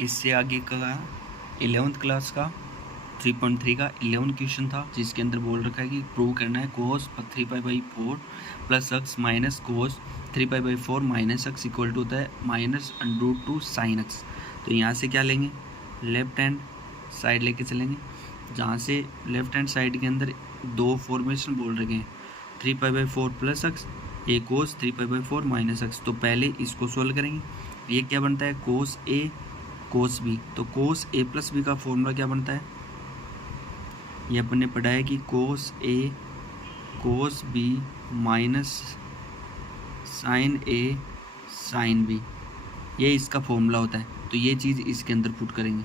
इससे आगे का 11th क्लास का 3.3 का 11 क्वेश्चन था, जिसके अंदर बोल रखा है कि प्रूव करना है cos 3π/4 plus x minus cos 3π/4 minus x equal to होता है -√2 साइन एक्स। तो यहाँ से क्या लेंगे, लेफ्ट हैंड साइड लेके चलेंगे, जहाँ से लेफ्ट हैंड साइड के अंदर दो फॉर्मेशन बोल रखे हैं 3π/4 प्लस एक्स, ए कोस 3π/4 माइनस एक्स। तो पहले इसको सोल्व करेंगे। ये क्या बनता है, कोस ए कोस बी। तो कोस ए प्लस बी का फॉर्मूला क्या बनता है, ये अपन ने पढ़ा है कि कोस ए कोस बी माइनस साइन ए साइन बी, ये इसका फॉर्मूला होता है। तो ये चीज़ इसके अंदर पुट करेंगे।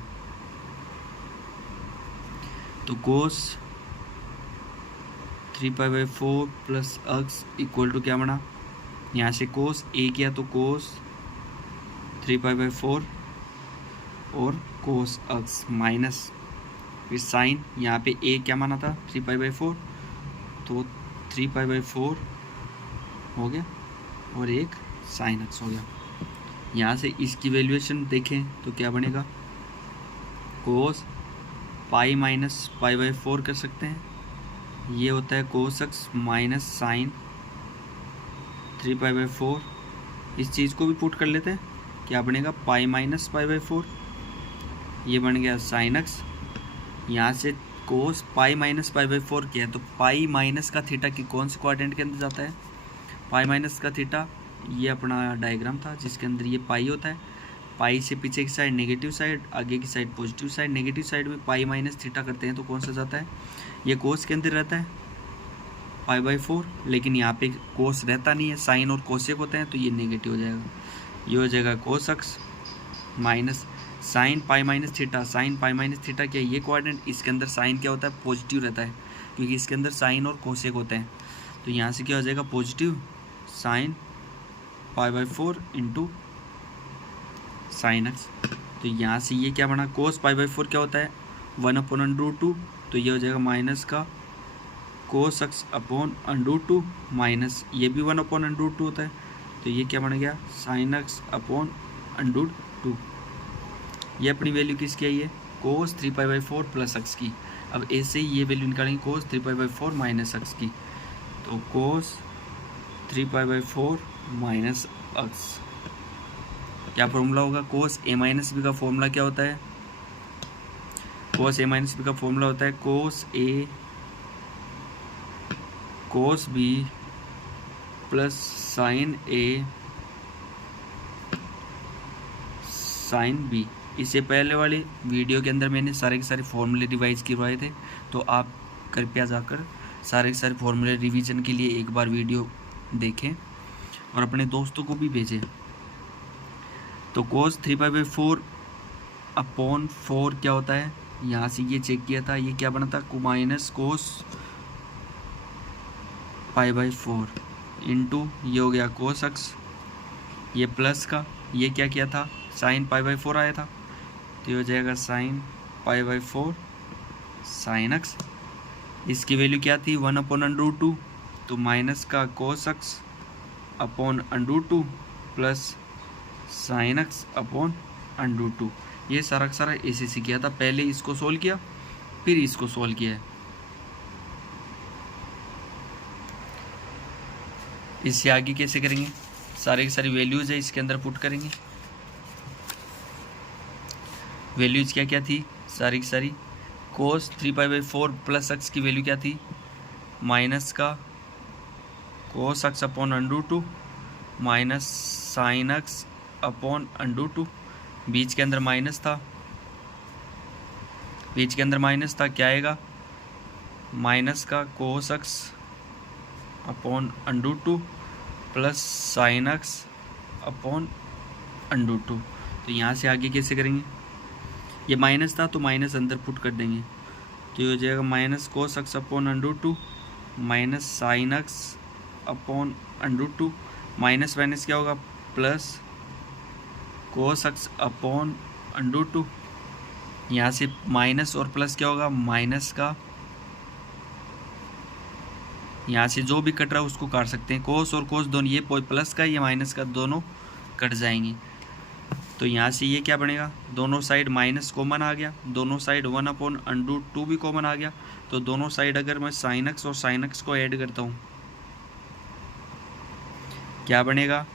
तो कोस 3π/4 प्लस एक्स इक्वल टू क्या बना, यहाँ से कोस ए किया तो कोस 3π/4 और कोस एक्स माइनस फिर साइन, यहाँ पे ए क्या माना था 3π/4, तो 3π/4 हो गया और एक साइन एक्स हो गया। यहाँ से इसकी वैल्यूएशन देखें तो क्या बनेगा, कोस पाई माइनस π/4 कर सकते हैं, ये होता है कोस एक्स माइनस साइन 3π/4। इस चीज़ को भी पुट कर लेते हैं, क्या बनेगा पाई माइनस π/4, ये बन गया साइन एक्स। यहाँ से कोस पाई माइनस π/4 किया तो पाई माइनस का थीटा की कौन से क्वाड्रेंट के अंदर जाता है, पाई माइनस का थीटा, ये अपना डायग्राम था जिसके अंदर ये पाई होता है। पाई से पीछे की साइड नेगेटिव साइड, आगे की side positive side. Negative side में पाई माइनस थीटा करते हैं तो कौन सा जाता है, ये कोस के अंदर रहता है π/4, लेकिन यहाँ पे कोस रहता नहीं है, साइन और कोसेक होते हैं, तो ये नेगेटिव हो जाएगा। ये हो जाएगा cos x minus sine pi minus theta. Sine pi minus theta क्या है, ये क्वाड्रेंट, इसके अंदर साइन क्या होता है, पॉजिटिव रहता है, क्योंकि इसके अंदर साइन और कोसेक होते हैं। तो यहाँ से क्या हो जाएगा, positive sine π/4 into sine x. तो यहाँ से ये क्या बना, कोस π/4 क्या होता है 1/√2, तो ये हो जाएगा माइनस का कोस एक्स अपॉन √2 माइनस ये भी 1/√2 होता है, तो ये क्या बन गया साइन एक्स अपॉन √2। ये अपनी वैल्यू किसकी आई है, कोस 3π/4 प्लस एक्स की। अब ऐसे ही ये वैल्यू निकालेंगे कोस 3π/4 माइनस एक्स की, तो कोस 3π/4 माइनस एक्स क्या फॉर्मूला होगा, कोस ए माइनस बी का फॉर्मूला क्या होता है, कोस ए माइनस बी का फॉर्मूला होता है कोस ए कोस बी प्लस साइन ए साइन बी। इससे पहले वाली वीडियो के अंदर मैंने सारे के सारे फॉर्मूले रिवाइज करवाए थे, तो आप कृपया जाकर सारे के सारे फॉर्मूले रिवीजन के लिए एक बार वीडियो देखें और अपने दोस्तों को भी भेजें। तो कोस 3π/4 अपॉन 4 क्या होता है, यहाँ से ये चेक किया था, ये क्या बना था माइनस कोस π/4 इंटू ये हो गया कोस एक्स, ये प्लस का ये क्या किया था साइन π/4 आया था, तो ये हो जाएगा साइन π/4 साइन एक्स। इसकी वैल्यू क्या थी 1/√2, तो माइनस का cos x upon √2 plus sine x upon √2। ये सारा का सारा ऐसे से किया था, पहले इसको सोल्व किया फिर इसको सोल्व किया है। इससे आगे कैसे करेंगे, सारे की सारी वैल्यूज़ है इसके अंदर पुट करेंगे। वैल्यूज़ क्या क्या थी सारी की सारी, कोस 3π/4 प्लस एक्स की वैल्यू क्या थी, माइनस का cos x upon √2 minus sine x upon √2। बीच के अंदर माइनस था, बीच के अंदर माइनस था, क्या आएगा माइनस का cos x upon √2 plus sine x upon √2। तो यहाँ से आगे कैसे करेंगे, ये माइनस था तो माइनस अंदर पुट कर देंगे, तो ये हो जाएगा minus cos x upon √2 minus sine x upon √2, minus minus क्या होगा प्लस कोस एक्स अपॉन √2। यहाँ से माइनस और प्लस क्या होगा, माइनस का यहाँ से जो भी कट रहा है उसको काट सकते हैं, कोस और कोस दोनों, ये प्लस का ये माइनस का दोनों कट जाएंगे। तो यहाँ से ये क्या बनेगा, दोनों साइड माइनस कॉमन आ गया, दोनों साइड 1/√2 भी कॉमन आ गया। तो दोनों साइड अगर मैं साइन एक्स और साइन एक्स को ऐड करता हूँ, क्या बनेगा,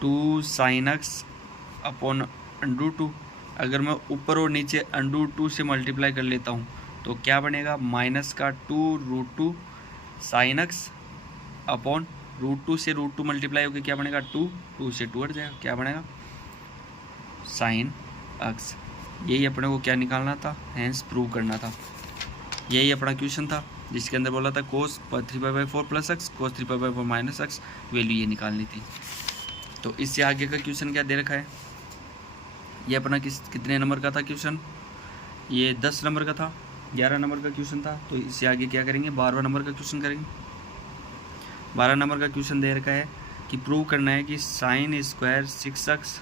2 sin x अपॉन √2। अगर मैं ऊपर और नीचे √2 से मल्टीप्लाई कर लेता हूँ तो क्या बनेगा, माइनस का 2√2 sin x अपॉन √2 से √2 मल्टीप्लाई होकर क्या बनेगा, 2 से 2 हट जाएगा, क्या बनेगा, sin x। यही अपने को क्या निकालना था, हैंस प्रूव करना था। यही अपना क्वेश्चन था जिसके अंदर बोला था cos 3π/4 plus x, cos 3π/4 minus x, value ये निकालनी थी। तो इससे आगे का क्वेश्चन क्या दे रखा है, ये अपना कितने नंबर का था क्वेश्चन, ये 10 नंबर का था, 11 नंबर का क्वेश्चन था। तो इससे आगे क्या करेंगे, 12वां नंबर का क्वेश्चन करेंगे। 12 नंबर का क्वेश्चन दे रखा है कि प्रूव करना है कि sine square 6x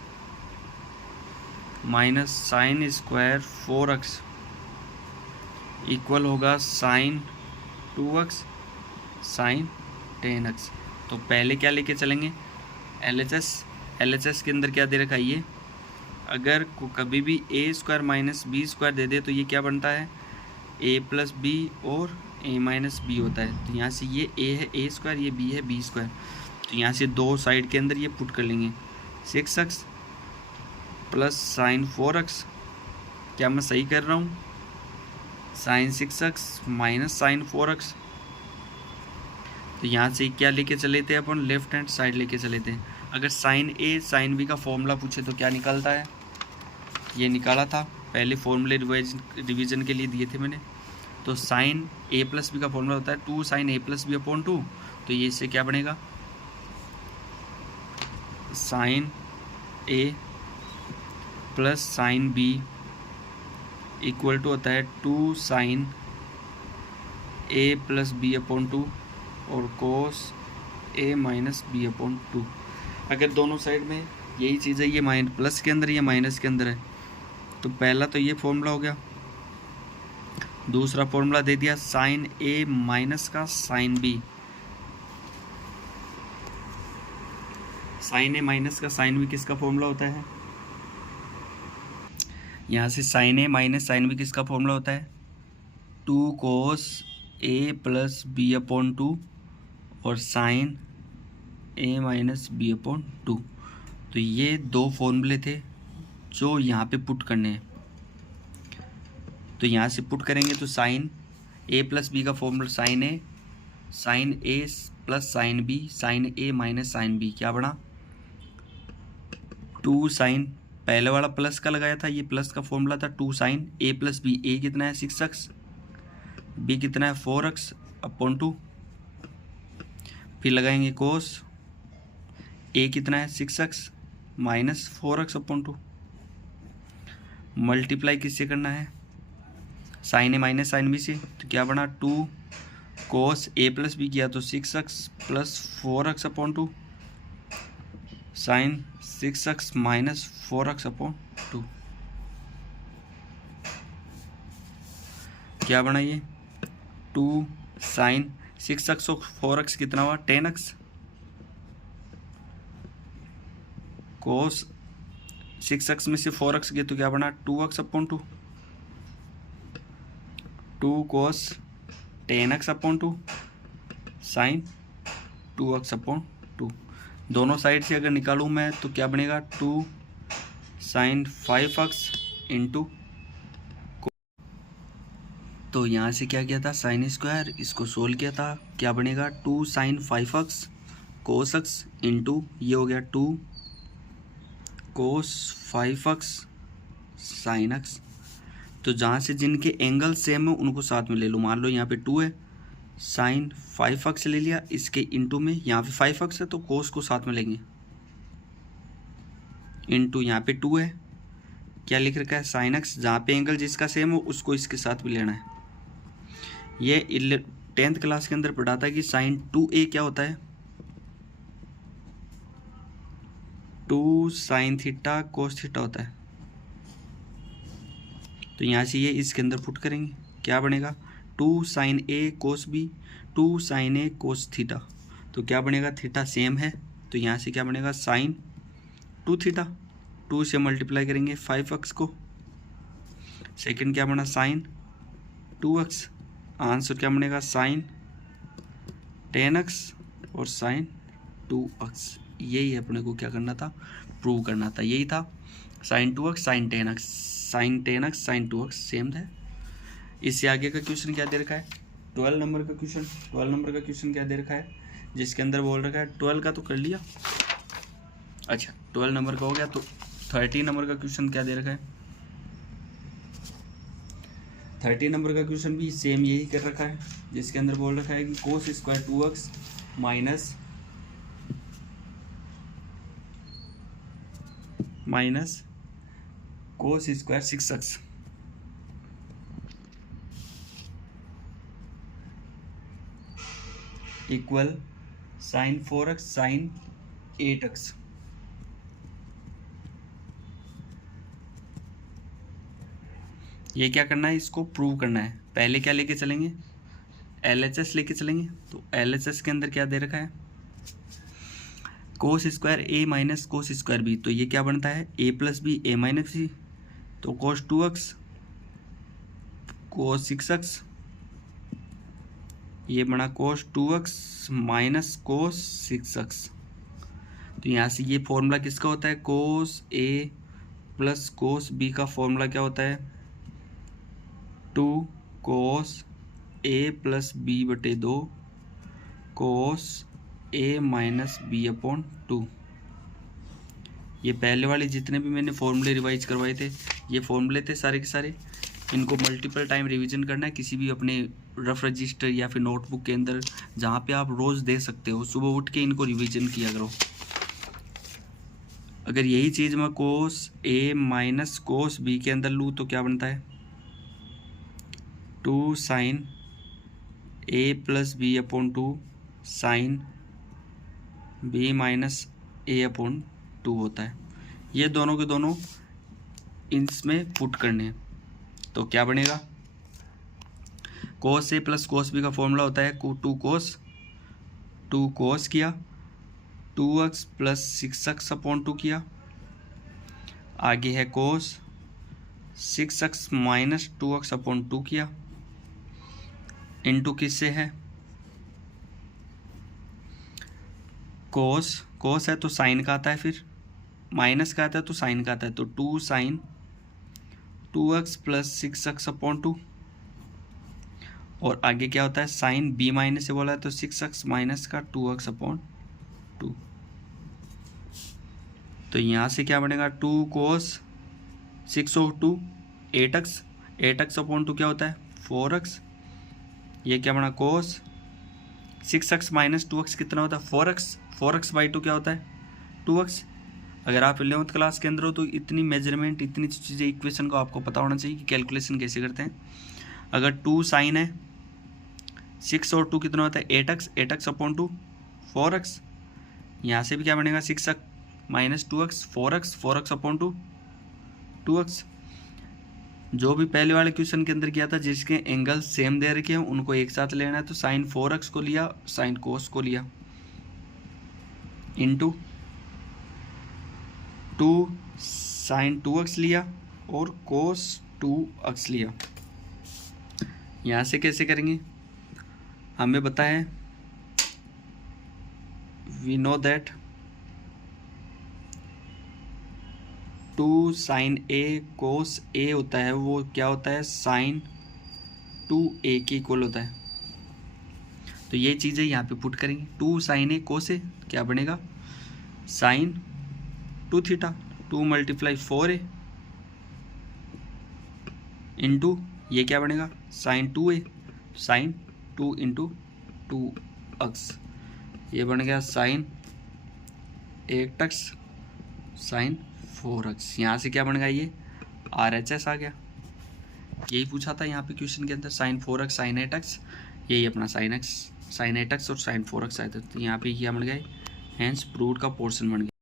minus sine square 4x equal होगा साइन 2x साइन 10x। तो पहले क्या लेके चलेंगे, LHS के अंदर क्या दे रखा है, ये अगर कभी भी a² माइनस b² दे दे तो ये क्या बनता है, a + b और a - b होता है। तो यहाँ से ये a है a², ये b है b²। तो यहाँ से दो साइड के अंदर ये पुट कर लेंगे, 6x प्लस साइन 4x, क्या मैं सही कर रहा हूँ, sign 6x minus sign 4x। तो यहाँ से क्या लेके चले थे अपन, लेफ्ट हैंड साइड लेके चले थे। अगर साइन a साइन b का फॉर्मूला पूछे तो क्या निकलता है, ये निकाला था पहले, फॉर्मूले रिवीजन के लिए दिए थे मैंने। तो साइन a + b का फॉर्मूला होता है 2 sin a + b/2। तो ये इससे क्या बनेगा, sine a plus sine b equal to होता है 2 sin a + b/2 और cos a - b/2। अगर दोनों साइड में यही चीज़ है, ये प्लस के अंदर, ये माइनस के अंदर है, तो पहला तो ये फॉर्मूला हो गया। दूसरा फॉर्मूला दे दिया साइन a माइनस का sine b, sine a minus का साइन b किसका फॉर्मूला होता है, यहाँ से sine a minus sine b किसका फॉर्मूला होता है, 2 cos a + b/2 और साइन a - b/2। तो ये दो फॉर्मूले थे जो यहाँ पे पुट करने हैं। तो यहाँ से पुट करेंगे तो साइन a + b का formula sine a plus sine b, sine a minus sine b, क्या बना, 2 साइन, पहले वाला प्लस का लगाया था, ये प्लस का फॉर्मूला था 2 साइन a + b, a कितना है 6x, b कितना है 4x/2, फिर लगाएंगे कोस a कितना है 6x माइनस 4x/2, मल्टीप्लाई किससे करना है, sine a minus sine b से। तो क्या बना, 2 cos a + b किया तो 6x plus 4x/2 sign 6x minus 4x/2, क्या बना ये, 2 साइन 6x और 4x कितना हुआ 10x, कोस 6x में से 4x गए तो क्या बना 2x/2, 2 cos 10x/2 sign 2x/2। दोनों साइड से अगर निकालूँ मैं तो क्या बनेगा, 2 साइन 5x इंटू, तो यहाँ से क्या किया था साइन स्क्वायर, इसको सोल्व किया था, क्या बनेगा 2 साइन 5x कोस x इंटू ये हो गया 2 कोस 5x साइन x। तो जहाँ से जिनके एंगल सेम है उनको साथ में ले लो, मान लो यहाँ पे 2 है, साइन 5x ले लिया, इसके इंटू में यहाँ पे 5x है तो कोस को साथ में लेंगे, इंटू यहाँ पे 2 है, क्या लिख रखा है साइन x, जहाँ पे एंगल जिसका सेम हो उसको इसके साथ भी लेना है। ये 10th क्लास के अंदर पढ़ा था कि साइन 2a क्या होता है, 2 साइन थीटा कोस थीटा होता है। तो यहाँ से ये इसके अंदर पुट करेंगे, क्या बनेगा 2 sine a cos b, 2 sine a cos theta. तो क्या बनेगा, थीटा सेम है तो यहाँ से क्या बनेगा साइन 2 थीटा, 2 से मल्टीप्लाई करेंगे 5x को। सेकंड क्या बना साइन 2x, आंसर क्या बनेगा साइन 10x और साइन 2x। यही अपने को क्या करना था, प्रूव करना था, यही था sine 2x sine 10x, sine 10x sine 2x same है। इससे आगे का क्वेश्चन क्या दे रखा है, 12 नंबर का क्वेश्चन। 12 नंबर का क्वेश्चन क्या दे रखा है, जिसके अंदर बोल रखा है 12 का तो कर लिया, अच्छा 12 नंबर का हो गया। तो 13 नंबर का क्वेश्चन क्या दे रखा है, 13 नंबर का क्वेश्चन भी सेम यही कर रखा है, जिसके अंदर बोल रखा है कि cos square 2x minus cos square 6x equal sine 4x sine 8x। ये क्या करना है, इसको प्रूव करना है। पहले क्या लेके चलेंगे, LHS लेके चलेंगे। तो LHS के अंदर क्या दे रखा है, cos square a minus cos square b। तो ये क्या बनता है a plus B a minus b। तो कोस 2x कोस 6x, ये बना कोस 2x माइनस कोस 6x। तो यहाँ से ये फॉर्मूला किसका होता है, कोस a प्लस कोस b का फॉर्मूला क्या होता है 2 कोस a प्लस b बटे 2 कोस a माइनस बी अपॉन 2। ये पहले वाले जितने भी मैंने फॉर्मूले रिवाइज करवाए थे, ये फॉर्मूले थे सारे के सारे। इनको मल्टीपल टाइम रिवीजन करना है किसी भी अपने रफ रजिस्टर या फिर नोटबुक के अंदर, जहाँ पे आप रोज़ दे सकते हो। सुबह उठ के इनको रिवीजन किया करो। अगर यही चीज़ मैं cos a minus cos b के अंदर लूँ तो क्या बनता है 2 sine a plus B upon 2 sine b minus a upon 2 होता है। ये दोनों के दोनों इसमें पुट करने हैं। तो क्या बनेगा, कोस a प्लस कोस b का फॉर्मूला होता है 2 कोस किया 2x प्लस 6x अपॉन 2 किया, आगे है कोस 6x माइनस 2x अपॉन 2 किया, इनटू किससे है कोस है तो साइन का आता है, फिर माइनस का आता है तो साइन का आता है। तो 2 sign 2x plus 6x upon 2, और आगे क्या होता है साइन b माइनस से बोला है तो 6x माइनस का 2x अपॉन 2। तो यहाँ से क्या बनेगा 2 कोस 6 और 2 8x अपॉन 2 क्या होता है 4x। ये क्या बना कोस 6x माइनस 2x कितना होता है 4x बाई 2 क्या होता है 2x। अगर आप 11th क्लास के अंदर हो तो इतनी मेजरमेंट इतनी चीज़ें इक्वेशन को आपको पता होना चाहिए कि कैलकुलेशन कैसे करते हैं। अगर 2 साइन है 6 और 2 कितना होता है 8x अपॉन 2 4x। यहाँ से भी क्या बनेगा 6x minus 2x 4x upon 2x। जो भी पहले वाले क्वेश्चन के अंदर किया था जिसके एंगल सेम दे रखे हैं उनको एक साथ लेना है। तो साइन 4x को लिया साइन कोस को लिया इंटू 2 साइन 2x लिया और कोस 2x लिया। यहाँ से कैसे करेंगे, हमें पता है we know that 2 sine a cos a होता है वो क्या होता है साइन 2a के इक्वल होता है। तो ये चीज़ें यहाँ पे पुट करेंगे 2 साइन a कोस a क्या बनेगा sign 2 theta 2 multiply 4a into ये क्या बनेगा sign 2a sign 2 into 2x। ये बन गया साइन 8x साइन 4x। यहाँ से क्या बन गया ये RHS आ गया। यही पूछा था यहाँ पे क्वेश्चन के अंदर साइन 4x साइन 8x, यही अपना साइन 8x और साइन 4x आया था। तो यहाँ पे क्या बन गया हैंस प्रूव्ड का पोर्शन बन गया।